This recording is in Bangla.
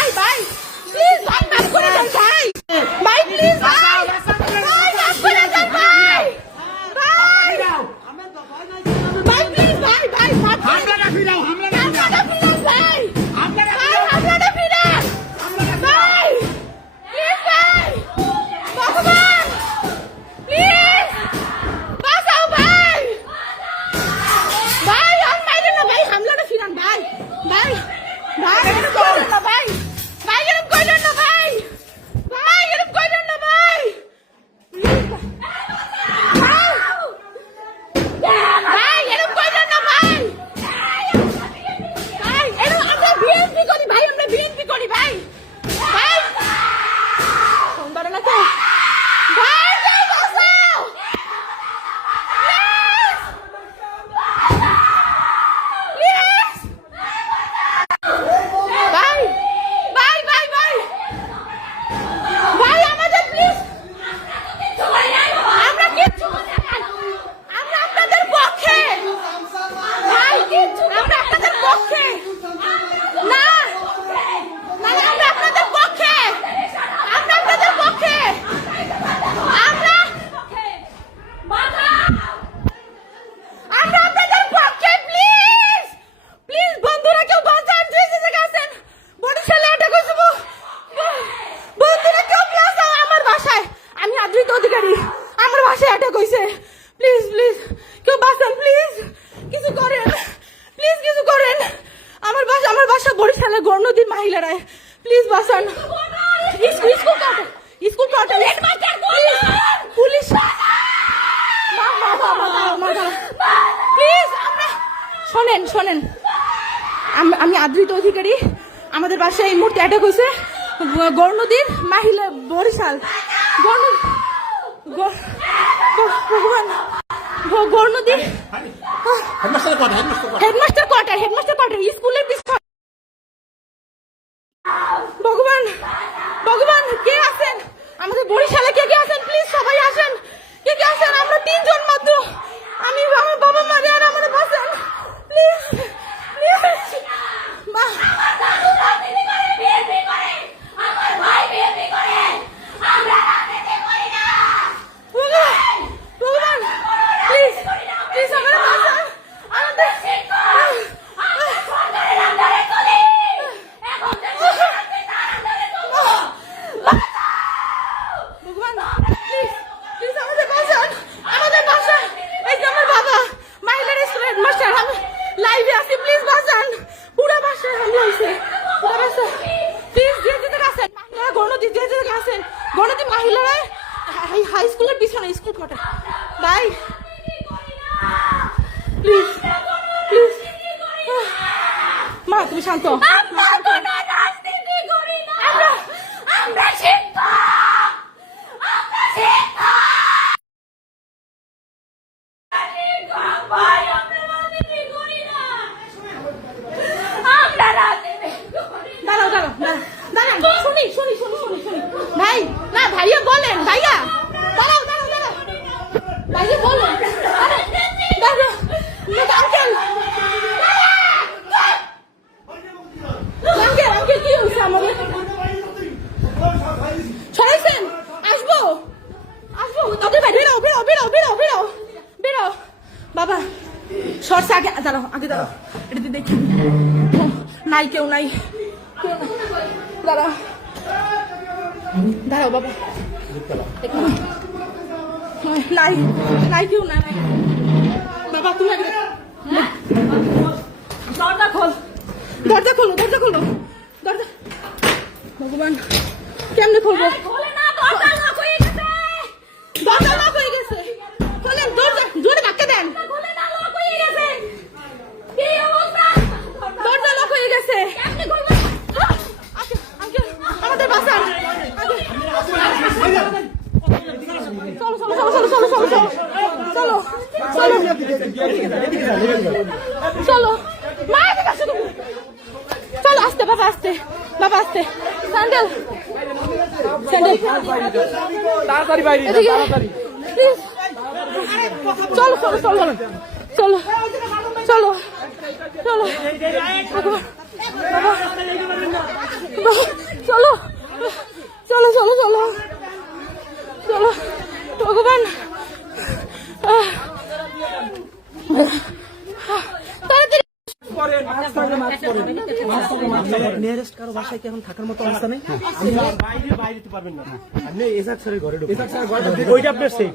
ভাই ভাই প্লিজ ভাই মাফ করে দেন ভাই ভাই প্লিজ ভাই ভাই মাফ করে দেন ভাই ভাই ভাই প্লিজ ভাই ভাই মাফ করে দেন হামলাটা ফিরান ভাই হামলাটা ফিরান ভাই প্লিজ ভাই ভগবান প্লিজ বাঁচাও ভাই ভাই আর মাইরেন না ভাই হামলাটা ফিরান ভাই ভাই ভাই এরকম করেন না ভাই ভাই এরকম করেন না ভাই ভাই এরকম করেন না ভাই ভাই এরকম করেন না ভাই ভাই এরকম আমরা বিএনপি করি ভাই আমরা বিএনপি করি ভাই ভাই ফোন ধরে না তো ভাই যাও বাঁচাও প্লিজ ভাই ভাই ভাই ভাই ভাই আমাদের প্লিজ আমরা কিচ্ছু করি না আমরা আপনাদের পক্ষে ভাই আমরা আপনাদের পক্ষে না না আমরা আপনাদের পক্ষে আমরা আপনাদের পক্ষে আমরা আমরা আপনাদের পক্ষে প্লিজ প্লিজ বন্ধুরা কেউ বাঁচান যে জায়গায় আছেন বরিশালে অ্যাটাক হয়েছে বন্ধুরা কেউ বাঁচাও আমার বাসায় আমি আদ্রিত অধিকারী আমার বাসায় অ্যাটাক হয়েছে প্লিজ প্লিজ কেউ বাঁচান প্লিজ কিছু করেন প্লিজ কিছু করেন আমার বাসা বরিশালে গড়নদীর মহিলারা প্লিজ বাঁচান স্কুল কোয়ার্টার পুলিশ প্লিজ আমরা শোনেন শোনেন আমি আদ্রিত অধিকারী আমাদের বাসায় এই মুহূর্তে অ্যাটাক হয়েছে গড়নদীর মহিলা বরিশাল ভগবান গড়নদী হেডমাস্টার কোয়ার্টার স্কুলের পিছনে ভগবান ভগবান কে আছেন আমাদের বরিশালে কে কে আছেন প্লিজ সবাই আসেন কে কে আছেন আমরা 3 জন মাত্র আমি আমার বাবা মা আর আমার বাঁচান প্লিজ ভগবান প্লিজ প্লিজ আমার বাঁচান ভগবান প্লিজ প্লিজ আমাদের বাঁচান আমাদের বাঁচান এই যে আমার বাবা মাইলার স্কুল হেডমাস্টার আমি লাইভে আছি প্লিজ বাঁচান পুরো বাসায় হামলা হয়েছে পুরো বাসা প্লিজ যে যেতে আছেন মহিলারা গণতি যে যেতে আছেন গণতি মহিলারা হাই স্কুলের পিছনে স্কুল কোয়ার্টার ভাই প্লিজ প্লিজ মা তুমি শান্ত রাজনীতি করি না আমরা ভাই না ভাইয়া বলেন ভাইয়া দাঁড়াও ভাইয়া বলেন আঙ্কেল কি হয়েছে আমাদের সরাইছেন আসবো তোদের ভাই বেরো বাবা সরষে আগে দাঁড়াও এটা দেখি নাই কেউ নাই দাঁড়াও বাবা নাই কেউ নাই বাবা তুমি দরজা খোলো ভগবান কেমনে খুলবো দরজা লক হয়ে গেছে খোলেন দরজা জোরে ধাক্কা দেন দরজা লক হয়ে গেছে আমাদের বাসার চলো চলো আস্তে বাবা আস্তে স্যান্ডেল তাড়াতাড়ি বাইরে তাড়াতাড়ি প্লিজ চলো চলো চলো চলো চলো চলো চলো চলো চলো চলো চলো ভগবান নিয়ারেস্ট কারো বাসায় কি এখন থাকার মতো অবস্থা নেই? বাইরে বাইরে পারবেন না, আপনি এসাক স্যারের ঘরে ঢুকুন। ওইটা আপনার সেফ।